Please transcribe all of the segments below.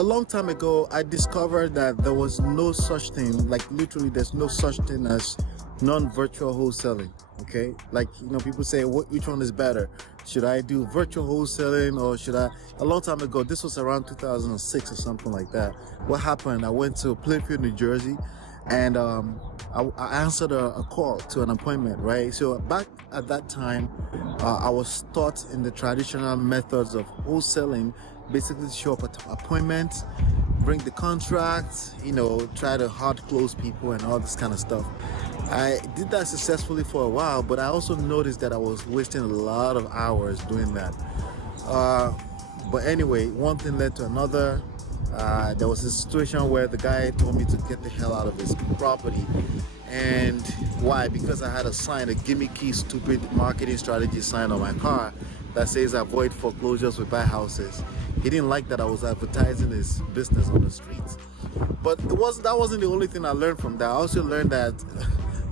a long time ago, I discovered that there was no such thing, like literally there's no such thing as non-virtual wholesaling. Okay, like, people say, which one is better? Should I do virtual wholesaling or should I? A long time ago, this was around 2006 or something like that. What happened? I went to Plainfield, New Jersey, and I answered a call to an appointment, right? So back at that time, I was taught in the traditional methods of wholesaling, basically show up at appointments, bring the contract, try to hard close people and all this kind of stuff. I did that successfully for a while, but I also noticed that I was wasting a lot of hours doing that. But anyway, one thing led to another. There was a situation where the guy told me to get the hell out of his property. And why? Because I had a sign, a gimmicky, stupid marketing strategy sign on my car that says avoid foreclosures, we buy houses. He didn't like that I was advertising his business on the streets. But that wasn't the only thing I learned from that. I also learned that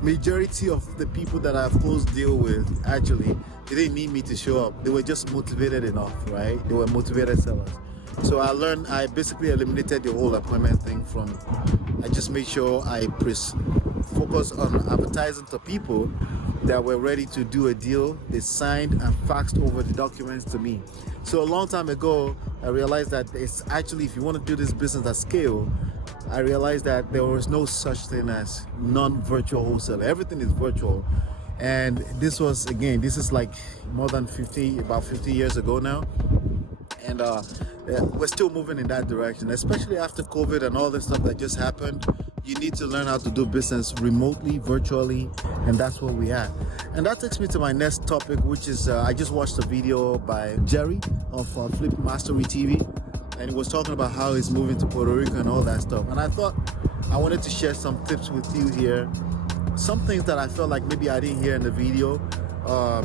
majority of the people that I've closed deal with, actually, they didn't need me to show up. They were just motivated enough, right? They were motivated sellers. So I basically eliminated the whole appointment thing I just made sure I focus on advertising to people that were ready to do a deal. They signed and faxed over the documents to me. So a long time ago, I realized that it's actually, if you want to do this business at scale, I realized that there was no such thing as non-virtual wholesale. Everything is virtual. And this is like more than about 50 years ago now. And we're still moving in that direction, especially after COVID and all this stuff that just happened. You need to learn how to do business remotely, virtually, and that's where we are. And that takes me to my next topic, which is I just watched a video by Jerry of Flip Mastery TV, and he was talking about how he's moving to Puerto Rico and all that stuff. And I thought I wanted to share some tips with you here. Some things that I felt like maybe I didn't hear in the video.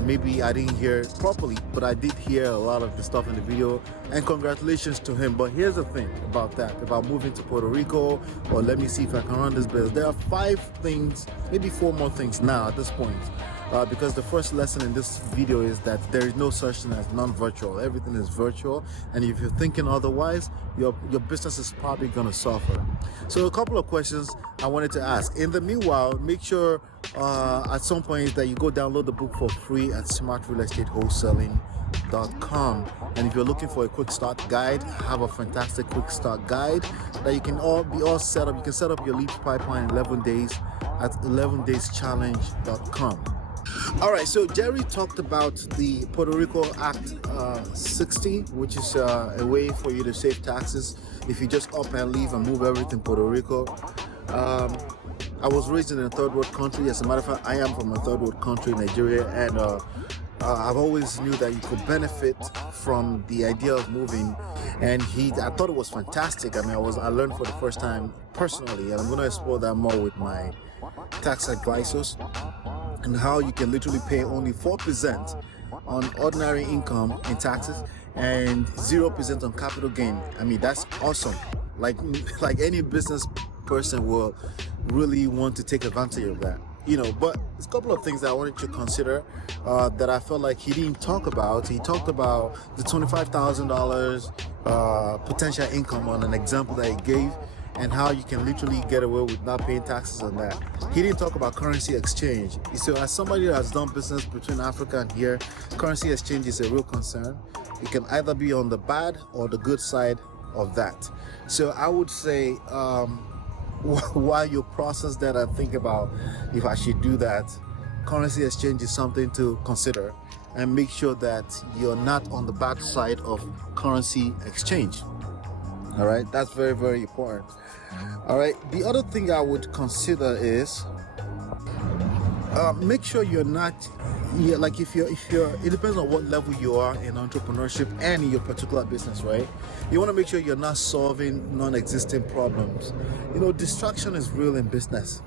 Maybe I didn't hear it properly, but I did hear a lot of the stuff in the video, and congratulations to him. But here's the thing about moving to Puerto Rico, or let me see if I can run this business. There are 5 things, maybe 4 more things now at this point, because the first lesson in this video is that there is no such thing as non-virtual. Everything is virtual, and if you're thinking otherwise, your business is probably going to suffer. So a couple of questions I wanted to ask. In the meanwhile, make sure at some point that you go download the book for free at smartrealestateWholesaling.com. And if you're looking for a quick start guide, I have a fantastic quick start guide that you can be all set up. You can set up your leads pipeline in 11 days at 11dayschallenge.com. All right, so Jerry talked about the Puerto Rico Act 60, which is a way for you to save taxes if you just up and leave and move everything Puerto Rico. I was raised in a third world country. As a matter of fact, I am from a third world country, Nigeria, and I've always knew that you could benefit from the idea of moving. And I thought it was fantastic. I learned for the first time personally, and I'm going to explore that more with my tax advisors, and how you can literally pay only 4% on ordinary income in taxes and 0% on capital gain. That's awesome. Like any business person will really want to take advantage of that, but there's a couple of things that I wanted to consider that I felt like he didn't talk about. He talked about the $25,000 potential income on an example that he gave, and how you can literally get away with not paying taxes on that. He didn't talk about currency exchange. So as somebody that has done business between Africa and here, currency exchange is a real concern. It can either be on the bad or the good side of that. So I would say while you process that and think about if I should do that, currency exchange is something to consider, and make sure that you're not on the bad side of currency exchange. All right, that's very, very important. All right, the other thing I would consider is make sure you're not, it depends on what level you are in entrepreneurship and in your particular business, right? You want to make sure you're not solving non-existing problems. Distraction is real in business.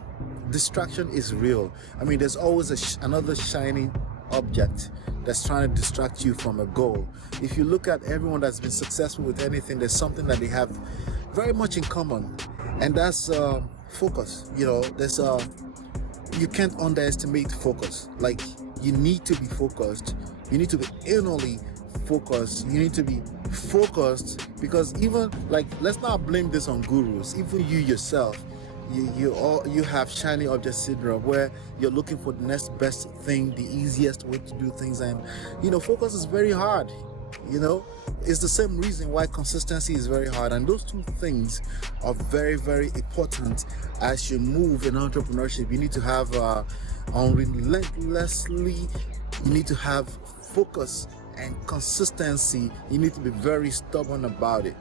Distraction is real. There's always another shining object that's trying to distract you from a goal. If you look at everyone that's been successful with anything, there's something that they have very much in common, and that's focus. You can't underestimate focus. You need to be focused. You need to be inwardly focused. You need to be focused, because even like, let's not blame this on gurus. Even you yourself, you have shiny object syndrome, where you're looking for the next best thing, the easiest way to do things, and focus is very hard. It's the same reason why consistency is very hard, and those two things are very, very important. As you move in entrepreneurship, you need to have unrelentlessly, you need to have focus and consistency. You need to be very stubborn about it,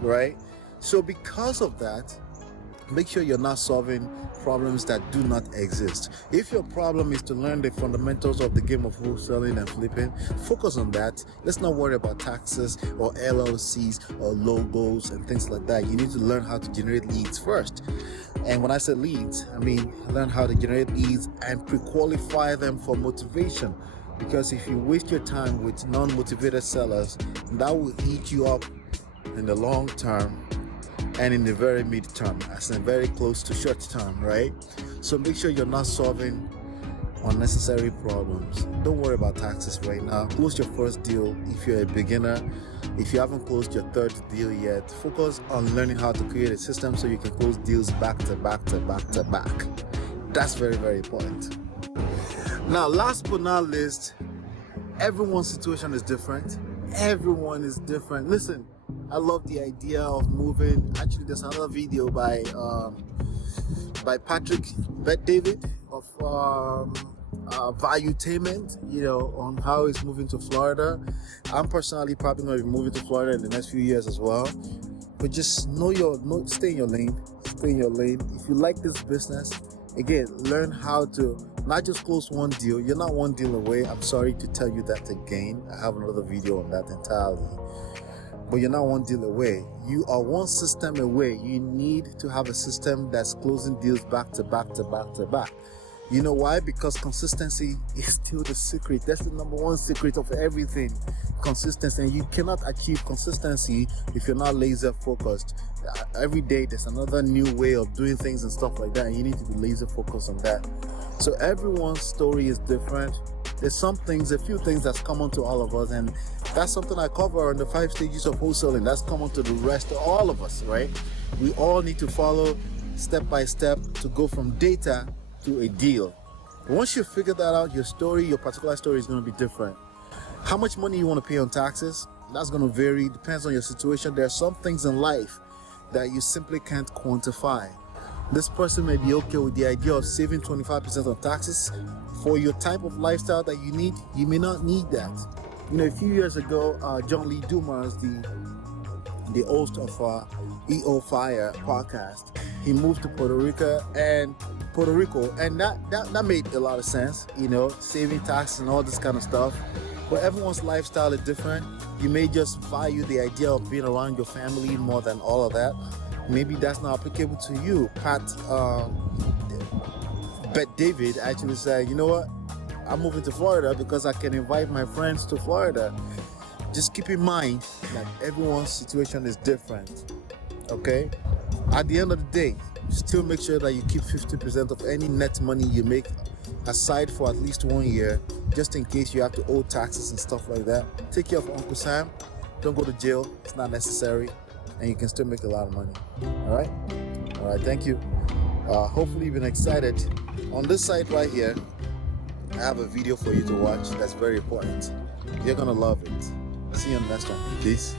right? So because of that, make sure you're not solving problems that do not exist. If your problem is to learn the fundamentals of the game of wholesaling and flipping, focus on that. Let's not worry about taxes or LLCs or logos and things like that. You need to learn how to generate leads first. And when I say leads, I mean learn how to generate leads and pre-qualify them for motivation. Because if you waste your time with non-motivated sellers, that will eat you up in the long term and in the very mid-term, as in very close to short term, right? So make sure you're not solving unnecessary problems. Don't worry about taxes right now. Close your first deal if you're a beginner. If you haven't closed your third deal yet, focus on learning how to create a system so you can close deals back to back to back to back. That's very, very important. Now, last but not least, everyone's situation is different. Everyone is different. Listen, I love the idea of moving. Actually, there's another video by Patrick Bet-David of Valuetainment, on how he's moving to Florida. I'm personally probably going to be moving to Florida in the next few years as well. But just stay in your lane. Stay in your lane. If you like this business, again, learn how to not just close one deal. You're not one deal away. I'm sorry to tell you that again. I have another video on that entirely. But you're not one deal away. You are one system away. You need to have a system that's closing deals back to back to back to back. You know why? Because consistency is still the secret. That's the number one secret of everything. Consistency. And you cannot achieve consistency if you're not laser focused. Every day there's another new way of doing things and stuff like that, and you need to be laser focused on that. So everyone's story is different. There's a few things that's common to all of us, and that's something I cover on the 5 stages of wholesaling. That's common to the rest of all of us, right? We all need to follow step by step to go from data to a deal. Once you figure that out, your particular story is going to be different. How much money you want to pay on taxes, that's going to vary. Depends on your situation. There are some things in life that you simply can't quantify. This person may be okay with the idea of saving 25% on taxes. For your type of lifestyle that you need, you may not need that. A few years ago, John Lee Dumas, the host of EO Fire podcast, he moved to Puerto Rico, and that made a lot of sense, saving taxes and all this kind of stuff. But everyone's lifestyle is different. You may just value the idea of being around your family more than all of that. Maybe that's not applicable to you. Bet-David actually said, you know what? I'm moving to Florida because I can invite my friends to Florida. Just keep in mind that everyone's situation is different, okay? At the end of the day, still make sure that you keep 50% of any net money you make aside for at least 1 year, just in case you have to owe taxes and stuff like that. Take care of Uncle Sam. Don't go to jail. It's not necessary. And you can still make a lot of money. All right, thank you. Hopefully you've been excited. On this site right here, I have a video for you to watch that's very important. You're gonna love it. See you on the next one. Peace.